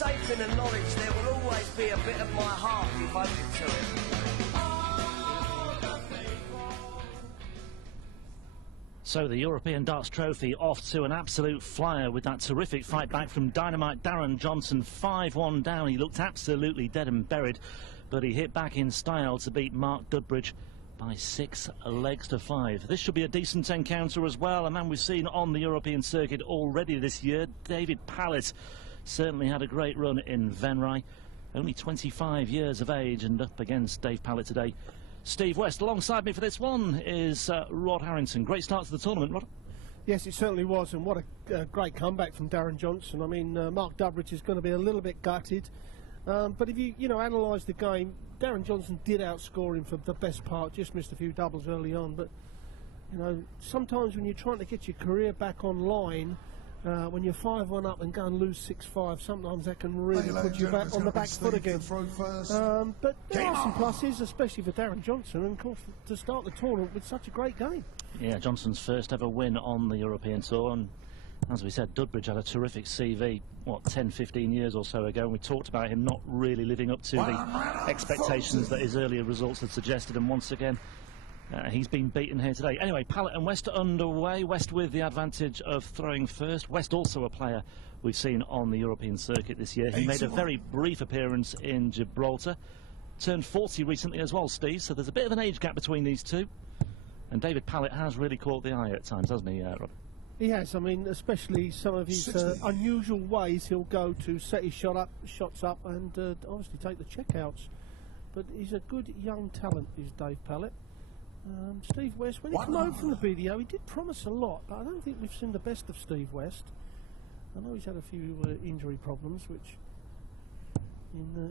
safe in the knowledge there will always be a bit of my heart devoted to it. So the European Darts Trophy off to an absolute flyer with that terrific fight back from Dynamite Darren Johnson. 5-1 down, he looked absolutely dead and buried, but he hit back in style to beat Mark Dudbridge by 6 legs to 5. This should be a decent encounter as well. A man we've seen on the European circuit already this year, David Pallett, certainly had a great run in Venray. Only 25 years of age, and up against Dave Pallett today, Steve West. Alongside me for this one is Rod Harrington. Great start to the tournament, Rod. Yes, it certainly was, and what a great comeback from Darren Johnson. I mean, Mark Dudbridge is going to be a little bit gutted, but if you analyse the game, Darren Johnson did outscore him for the best part, just missed a few doubles early on, but sometimes when you're trying to get your career back online, when you're 5-1 up and go and lose 6-5, sometimes that can really put you back on the back foot again. But there are some pluses, especially for Darren Johnson, and of course to start the tournament with such a great game. Yeah, Johnson's first ever win on the European Tour, and as we said, Dudbridge had a terrific CV, 10-15 years or so ago, and we talked about him not really living up to the expectations that his earlier results had suggested, and once again he's been beaten here today. Anyway, Pallett and West underway. West with the advantage of throwing first. West also a player we've seen on the European circuit this year. He made a very brief appearance in Gibraltar. Turned 40 recently as well, Steve, so there's a bit of an age gap between these two. And David Pallett has really caught the eye at times, hasn't he, Rod? He has. I mean, especially some of his unusual ways he'll go to set his shots up and obviously take the checkouts. But he's a good young talent, is Dave Pallett. Steve West, when he came over from the BDO, he did promise a lot, but I don't think we've seen the best of Steve West. I know he's had a few injury problems, which,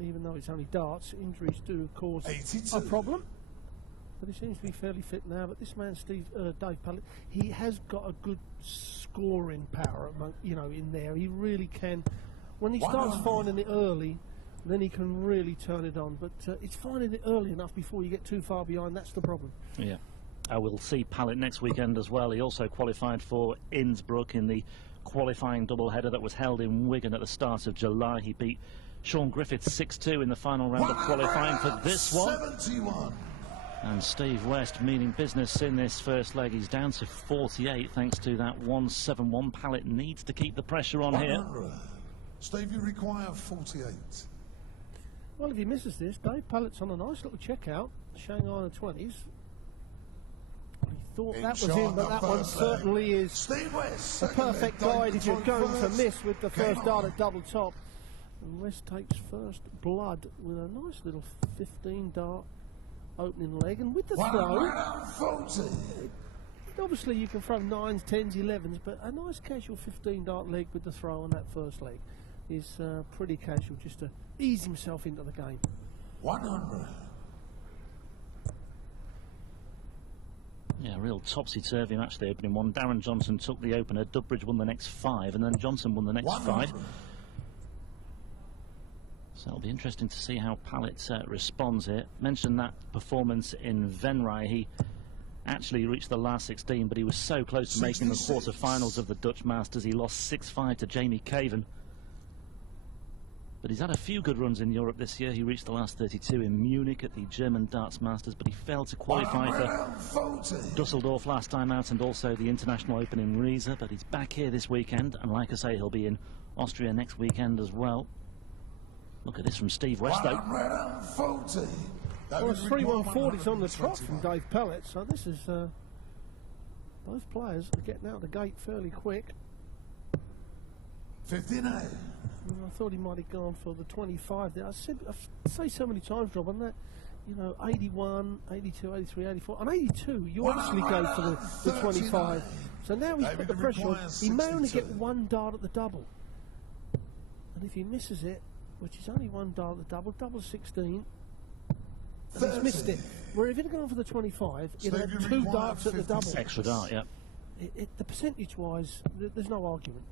even though it's only darts, injuries do cause a problem. But he seems to be fairly fit now. But this man, Dave Pallett, he has got a good scoring power, in there. He really can. When he starts finding it early, then he can really turn it on, but it's finding it early enough before you get too far behind. That's the problem. Yeah, we'll see Pallett next weekend as well. He also qualified for Innsbruck in the qualifying doubleheader that was held in Wigan at the start of July. He beat Sean Griffiths 6-2 in the final round of qualifying for this one. 71. And Steve West meaning business in this first leg. He's down to 48 thanks to that 171. Pallett needs to keep the pressure on here. Steve, you require 48. Well, if he misses this, Dave Pallett's on a nice little checkout, Shanghai in the 20s. He thought that was in, but that one certainly is a perfect guide if you're going to miss with the first dart at double top. And West takes first blood with a nice little 15 dart opening leg, and with the throw, obviously you can throw 9s, 10s, 11s, but a nice casual 15 dart leg with the throw on that first leg is pretty casual, just to ease himself into the game. 100. Yeah, real topsy-turvy match, the opening one. Darren Johnson took the opener, Dudbridge won the next 5, and then Johnson won the next 5. So it'll be interesting to see how Pallett responds here. Mentioned that performance in Venray. He actually reached the last 16, but he was so close to making the quarter-finals of the Dutch Masters. He lost 6-5 to Jamie Caven. But he's had a few good runs in Europe this year. He reached the last 32 in Munich at the German Darts Masters, but he failed to qualify for Dusseldorf last time out, and also the International Open in Riesa. But he's back here this weekend, and like I say, he'll be in Austria next weekend as well. Look at this from Steve West, though. Well, it's 3-1-40s on the trot from Dave Pallett, so this is both players are getting out of the gate fairly quick. 59. I thought he might have gone for the 25 there. I say so many times, Rob, on that, 81, 82, 83, 84. On 82, you obviously go for the 25. So now he's put the pressure on. He may only get 1 dart at the double. And if he misses it, which is only 1 dart at the double, double 16, and he's missed it. Where if he'd gone for the 25, he'd have 2 darts at the double. Extra dart, yeah. The percentage-wise, there's no argument.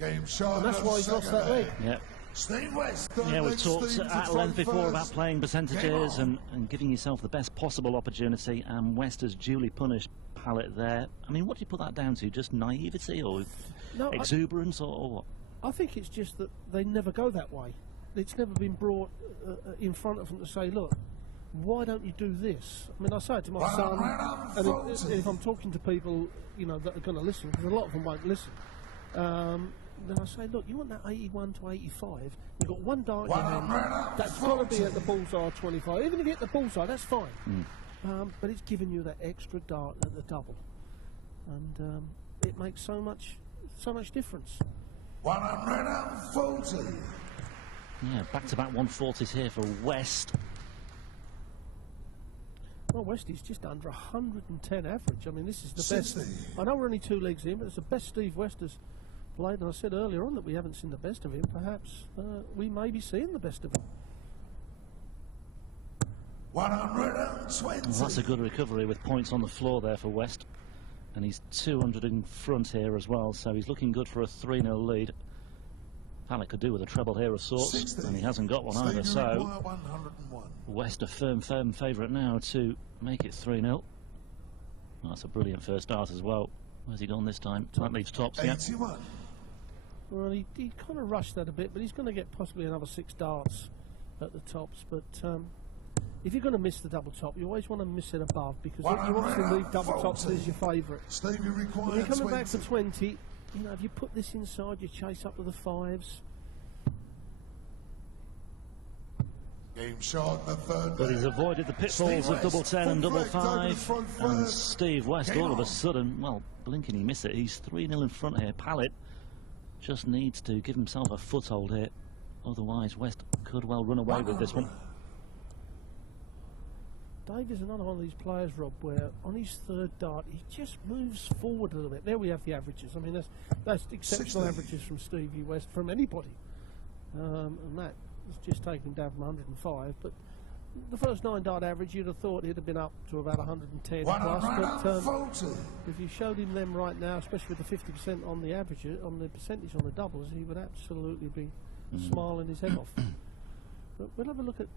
Game shot, and that's why he's lost that leg. Yeah. Steve West, yeah, we've talked at length before about playing percentages and giving yourself the best possible opportunity, and West has duly punished Pallett there. I mean, what do you put that down to? Just naivety or exuberance or what? I think it's just that they never go that way. It's never been brought in front of them to say, look, why don't you do this? I mean, I say it to my son, and if I'm talking to people, you know, that are going to listen, because a lot of them won't listen, then I say, look, you want that 81 to 85, you've got one dart in your hand, that's got to be at the bullseye 25. Even if you hit the bullseye, that's fine. But it's giving you that extra dart at the double. And it makes so much difference. 140. Yeah, back-to-back 140s here for West. Well, Westie's just under 110 average. I mean, this is the 60. best. I know we're only 2 legs in, but it's the best Steve West has played. And I said earlier on that we haven't seen the best of him. Perhaps we may be seeing the best of him. 120. Well, that's a good recovery with points on the floor there for West. And he's 200 in front here as well, so he's looking good for a 3-0 lead. Pallett could do with a treble here of sorts, 60. and he hasn't got one either, so West a firm favourite now to make it 3-0. Well, that's a brilliant first start as well. Where's he gone this time? That leaves tops, yeah. 81. Well, he kind of rushed that a bit, but he's going to get possibly another 6 darts at the tops. But if you're going to miss the double top, you always want to miss it above, because you obviously leave double tops as your favourite. Stevie When requires you're coming 20. back for 20, you know, if you put this inside, you chase up to the 5s. Game shot, the third. But he's avoided the pitfalls of double 10 and double 5. And Steve West, all of a sudden, well, blinking he missed it. He's 3-0 in front here. Pallett just needs to give himself a foothold here. Otherwise, West could well run away with this one. Dave is another one of these players, Rob, where on his third dart he just moves forward a little bit. There we have the averages. I mean, that's exceptional 60. averages from Stevie West, from anybody, and that has just taken him down from 105. But the first 9 dart average, you'd have thought he'd have been up to about 110 plus. But if you showed him them right now, especially with the 50% on the average, on the percentage on the doubles, he would absolutely be smiling his head off. But we'll have a look at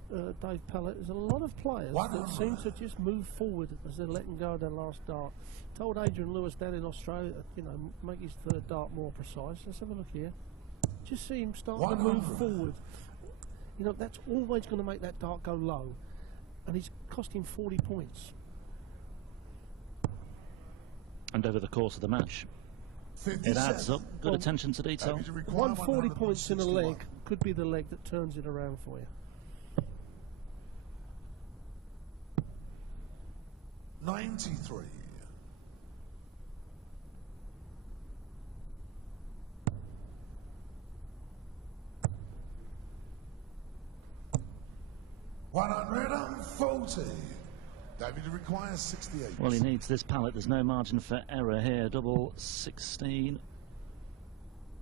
Dave Pallett. There's a lot of players that seem to just move forward as they're letting go of their last dart. Told Adrian Lewis down in Australia, you know, make his third dart more precise. Let's have a look here. Just see him starting to move forward. You know, that's always going to make that dart go low. And he's cost him 40 points. And over the course of the match, 57. it adds up. Good attention to detail. 140 points in a leg could be the leg that turns it around for you. 93. $140. David requires 68. Well, he needs this Pallett. There's no margin for error here. Double 16.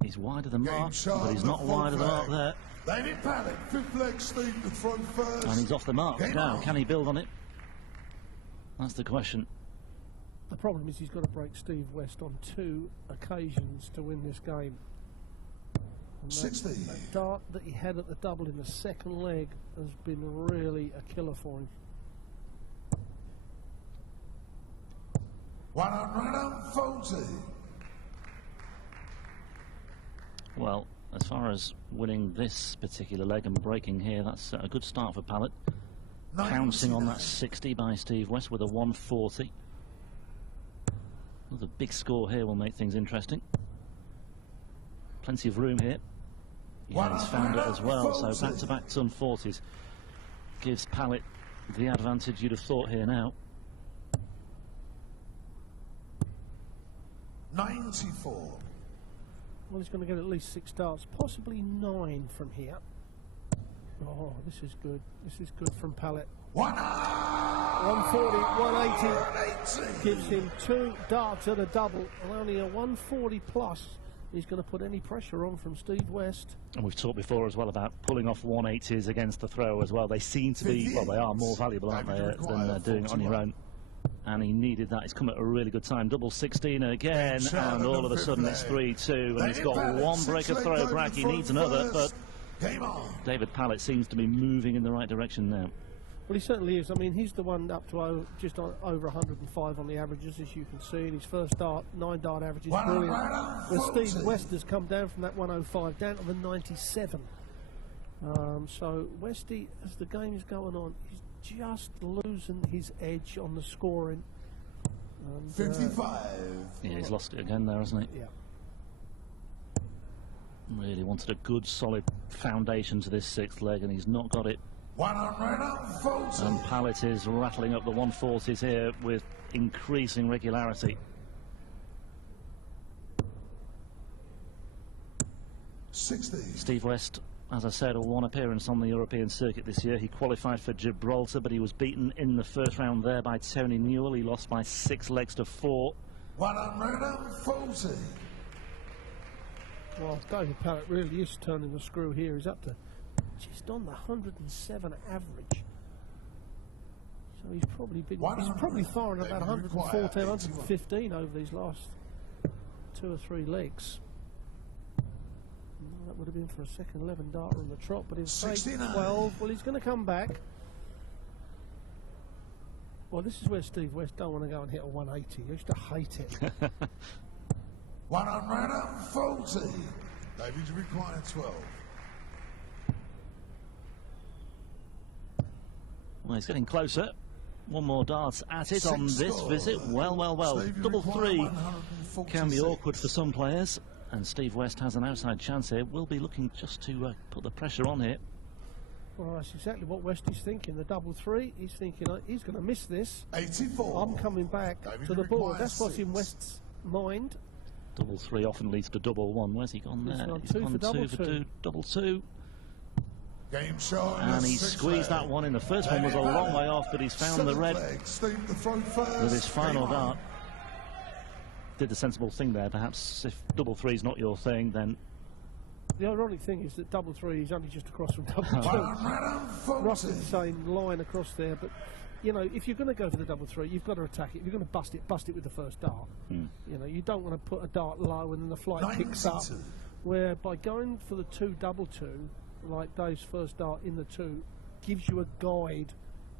He's wide of the mark, but he's not wide of the mark there. David Pallett, 5th leg, Steve to throw first. And he's off the mark now. Can he build on it? That's the question. The problem is he's got to break Steve West on 2 occasions to win this game. And 60. That dart that he had at the double in the second leg has been really a killer for him. 140. Well, as far as winning this particular leg and breaking here, that's a good start for Pallett. Pouncing on that 60 by Steve West with a 140. Well, the big score here will make things interesting. Plenty of room here. Yeah, he's found it as well, so back-to-back ton 40s gives Pallett the advantage you'd have thought here now. 94. Well, he's going to get at least 6 darts, possibly 9 from here. Oh, this is good. This is good from Pallett. 140, 180 gives him 2 darts at a double, and only a 140 plus. He's going to put any pressure on from Steve West. And we've talked before as well about pulling off 180s against the throw as well. They seem to be, well, they are more valuable, aren't they, than doing it on your own. And he needed that. He's come at a really good time. Double 16 again, and all of a sudden it's 3-2, and he's got 1 break of throw back. He needs another, but David Pallett seems to be moving in the right direction now. Well, he certainly is. I mean, he's the one up to just over 105 on the averages, as you can see. And his first dart, 9-dart average is brilliant. Where Steve West has come down from that 105 down to the 97. So Westy, as the game is going on, he's just losing his edge on the scoring. And, 55. Yeah, he's lost it again there, hasn't he? Yeah. Really wanted a good, solid foundation to this sixth leg, and he's not got it. 140. And Pallett is rattling up the 140s here with increasing regularity. 60. Steve West, as I said, one appearance on the European circuit this year. He qualified for Gibraltar, but he was beaten in the first round there by Tony Newell. He lost by 6 legs to 4. 140. Well, David Pallett really is turning the screw here. He's up to just on the 107 average. So he's probably firing about 114, 115 over these last 2 or 3 legs. That would have been for a second 11 darter on the trot, but in 12, well, he's going to come back. Well, this is where Steve West don't want to go and hit a 180. He used to hate it. 140. David, you require 12. Well, he's getting closer. One more dart at it on this visit. Well, well, well. Double 3 can be awkward for some players, and Steve West has an outside chance here. We'll be looking just to put the pressure on here. Well, that's exactly what West is thinking. The double 3, he's thinking he's going to miss this. 84. I'm coming back to the board. That's what's in West's mind. Double 3 often leads to double 1. Where's he gone there? He's gone 2 for double 2. Game show. And he squeezed that one in. The first one was a long way off, but he's found the red with his final dart. Did the sensible thing there. Perhaps if double 3 is not your thing, then... The ironic thing is that double 3 is only just across from double 2. Roughly the same line across there, but you know, if you're going to go for the double 3, you've got to attack it. If you're going to bust it with the first dart. You know, you don't want to put a dart low and then the flight picks up. Where by going for the 2 double 2, like Dave's first dart in the 2, gives you a guide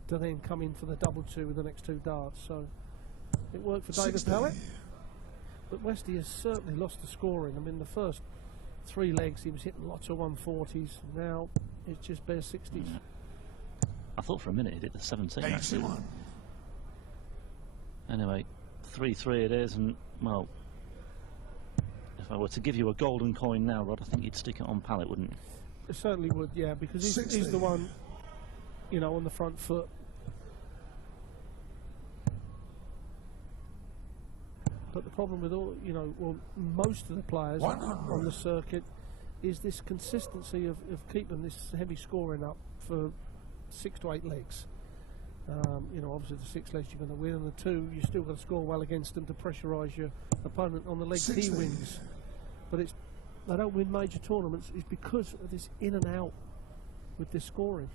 to then come in for the double 2 with the next 2 darts. So it worked for David Pallett, but Westy has certainly lost the scoring. I mean, the first 3 legs he was hitting lots of 140s. Now it's just bare 60s. I thought for a minute he did the 17 actually. Anyway, 3-3 it is, and well, if I were to give you a golden coin now, Rod, I think you'd stick it on Pallett, wouldn't you? It certainly would, yeah, because he's the one, you know, on the front foot. But the problem with all, you know, well, most of the players on the circuit is this consistency of keeping this heavy scoring up for 6 to 8 legs. You know, obviously the 6 legs you're going to win, and the 2 you still got to score well against them to pressurise your opponent on the legs he wins. But it's they don't win major tournaments is because of this in and out with this scoring.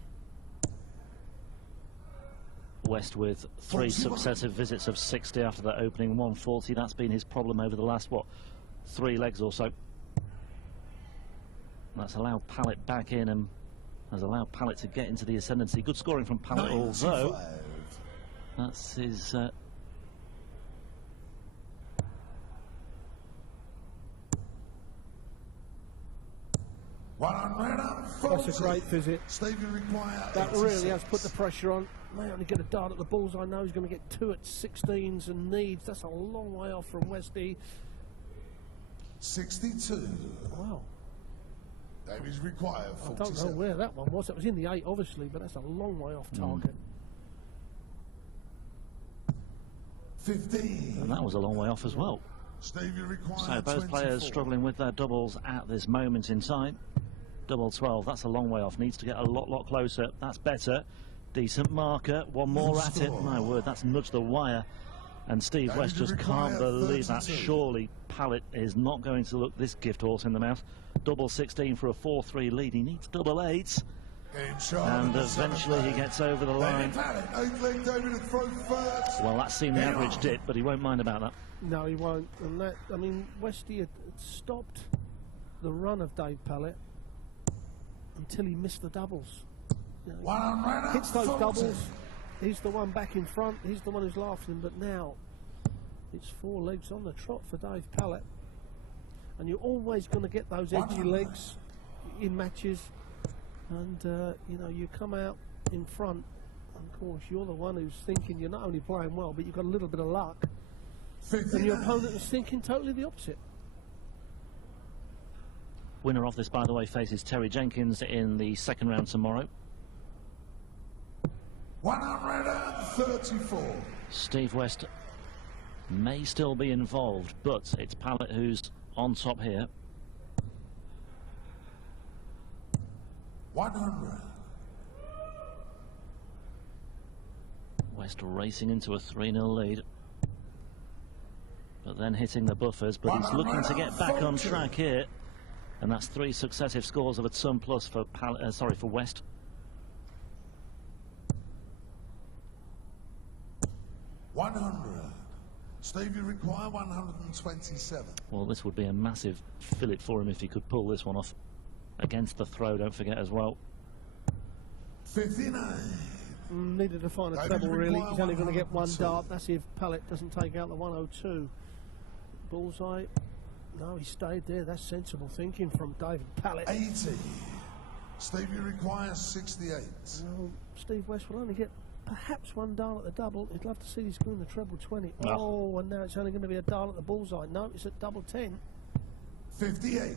West with 3 successive visits of 60 after that opening 140. That's been his problem over the last, what, 3 legs or so. That's allowed Pallett back in and has allowed Pallett to get into the ascendancy. Good scoring from Pallett, although that's his... That's a great visit. That really has put the pressure on. May only get a dart at the bullseye. I know he's going to get 2 at 16s and needs. That's a long way off from Westy. 62. Wow. Davies required 47. I don't know where that one was. It was in the 8, obviously, but that's a long way off target. 15. And that was a long way off as well. So both players struggling with their doubles at this moment in time. Double 12, that's a long way off. Needs to get a lot closer. That's better. Decent marker. One more at it. My word, that's nudged the wire. And Steve West just can't believe that. Surely Pallett is not going to look this gift horse in the mouth. Double 16 for a 4-3 lead. He needs double 8s. And eventually he gets over the line. Well, that's seen the average dip, but he won't mind about that. No, he won't. And that, I mean, Westy had stopped the run of Dave Pallett until he missed the doubles. you know, hits those 140. doubles. He's the one back in front. He's the one who's laughing. But now it's 4 legs on the trot for Dave Pallett. And you're always going to get those edgy legs in matches. And, you know, you come out in front. Of course, you're the one who's thinking you're not only playing well, but you've got a little bit of luck. 59. And your opponent is thinking totally the opposite. Winner of this, by the way, faces Terry Jenkins in the second round tomorrow. 134. Steve West may still be involved, but it's Pallett who's on top here. 100. West racing into a 3-0 lead, but then hitting the buffers, but he's looking to get back on track here, and that's 3 successive scores of a ton plus for for West. Steve, you require 127. Well, this would be a massive fillet for him if he could pull this one off against the throw, don't forget, as well. 59. Needed to find a David treble, really. require He's only going to get 1 102. dart. That's if Pallett doesn't take out the 102. Bullseye. No, he stayed there. That's sensible thinking from David Pallett. 80. Steve, you require 68. Well, Steve West will only get perhaps 1 dart at the double. He'd love to see this win the treble 20. No. Oh, and now it's only going to be a dart at the bullseye. No, it's at double 10. 58.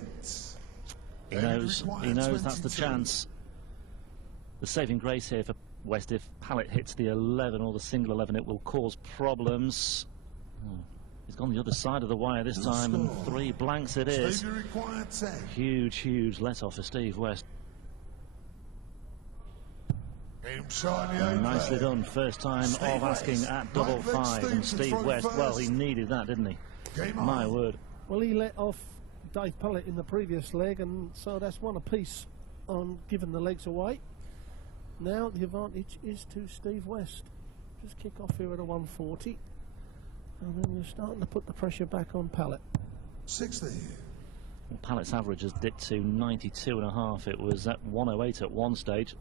He knows that's the 22. chance. The saving grace here for West, if Pallett hits the 11 or the single 11, it will cause problems. He's gone the other side of the wire this time, and 3 blanks it is. Steve, you require 10. Huge let off for Steve West. Game shiny. Nicely done. First time of asking at double 5, and Steve West, well, he needed that, didn't he? My word. Well, he let off Dave Pallett in the previous leg, and so that's 1 apiece on giving the legs away. Now the advantage is to Steve West. Just kick off here at a 140, and then you're starting to put the pressure back on Pallett. 60. Well, Pallett's average has dipped to 92.5. It was at 108 at one stage.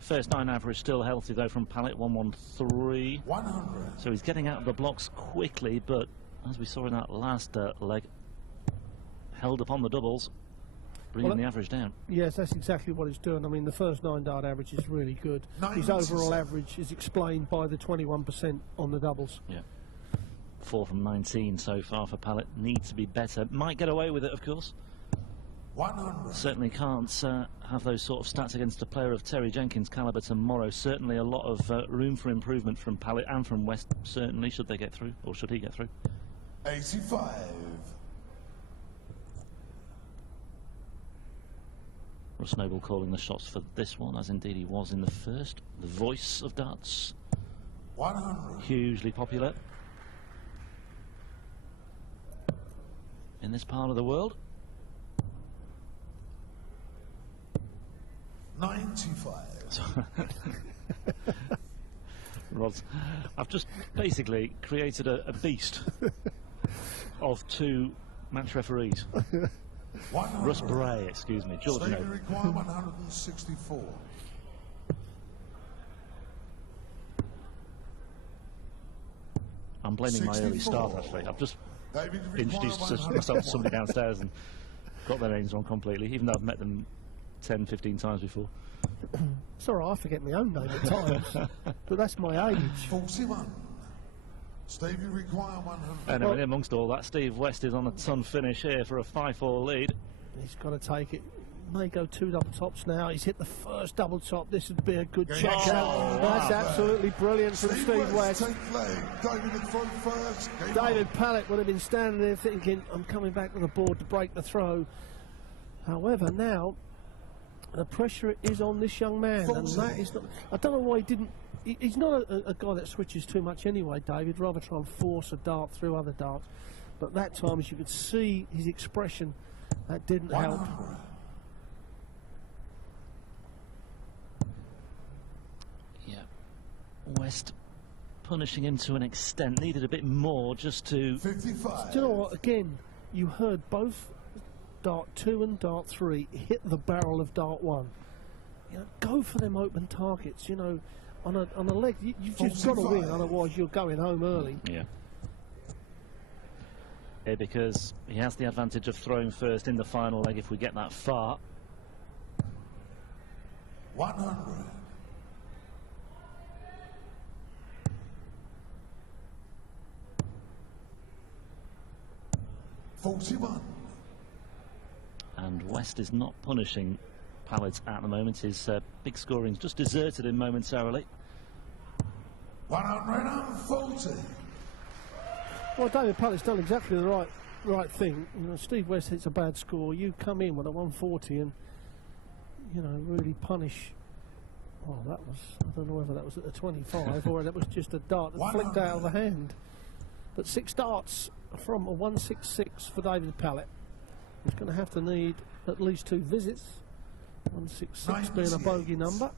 First 9 average still healthy though from Pallett, 113. 100. So he's getting out of the blocks quickly, but as we saw in that last leg, held upon the doubles, bringing the average down. Yes, that's exactly what he's doing. I mean, the first 9 dart average is really good. His 97. overall average is explained by the 21% on the doubles. Yeah. 4 from 19 so far for Pallett. Needs to be better. Might get away with it, of course. 100. Certainly can't have those sort of stats against a player of Terry Jenkins' calibre tomorrow. Certainly a lot of room for improvement from Pallett and from West, certainly, should they get through, or should he get through. 85. Russ Noble calling the shots for this one, as indeed he was in the first. The voice of darts. 100. Hugely popular in this part of the world. 95. Rods, I've just basically created a beast of 2 match referees. 100. Russ Bray, excuse me, George Steve, you Noble. require 164. I'm blaming my early start, actually. I've just David, you require introduced 101. myself to somebody downstairs and got their names wrong completely, even though I've met them 10, 15 times before. It's all right, I forget my own name at times, but that's my age. 41. Steve, you require 100. Anyway, in amongst all that, Steve West is on a ton finish here for a 5-4 lead. He's got to take it. May go 2 double tops now. He's hit the first double top. This would be a good check out. That's absolutely brilliant from Steve West. 10th leg. David to throw first. Game David Pallett would have been standing there thinking, I'm coming back to the board to break the throw. However, now the pressure is on this young man, and that is not. I don't know why he didn't. He's not a guy that switches too much anyway, David. Rather try and force a dart through other darts. But that time, as you could see, his expression, that didn't help. 100. Yeah. West punishing him to an extent. Needed a bit more just to... 55. Do you know what? Again, you heard both dart 2 and dart 3 hit the barrel of dart 1. You know, go for them open targets. You know, on a leg, you've just got to win, otherwise you're going home early. Yeah. Because he has the advantage of throwing first in the final leg if we get that far. 100. $41. And West is not punishing Pallett at the moment. His big scoring's just deserted him momentarily. 140. Well, David Pallett's done exactly the right thing. You know, Steve West hits a bad score. You come in with a 140 and, you know, really punish. Oh, that was, I don't know whether that was at the 25 or that was just a dart that flicked out of the hand. But 6 darts from a 166 for David Pallett. He's going to have to need at least 2 visits. 166 being a bogey number.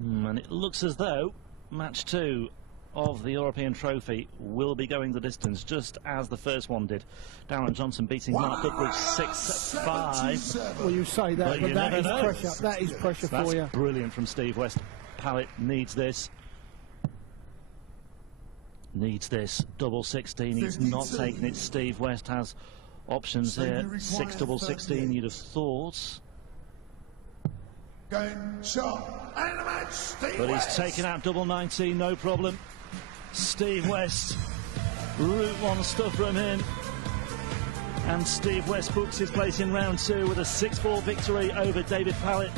And it looks as though match 2 of the European Trophy will be going the distance, just as the first one did. Darren Johnson beating Mark Goodbridge 6-5. Well, you say that, but that is pressure. That is pressure for you. That's brilliant from Steve West. Pallett needs this. Needs this. Double 16. He's not taking it. Steve West has options here. 6 double 16. You'd have thought. Game shot and a match. Steve But West. he's taken out double 19, no problem. Steve West, Route 1 stuff from him. And Steve West books his place in round 2 with a 6-4 victory over David Pallett.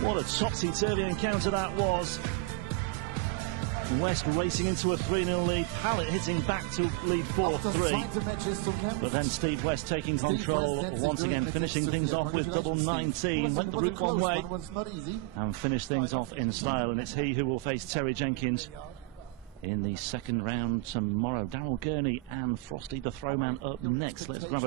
What a topsy-turvy encounter that was. West racing into a 3-0 lead. Pallett hitting back to lead 4-3. But then Steve West taking control once again, finishing things off with double 19. Went the route one way and finished things off in style. And it's he who will face Terry Jenkins in the second round tomorrow. Darryl Gurney and Frosty the Throwman up next. Let's grab a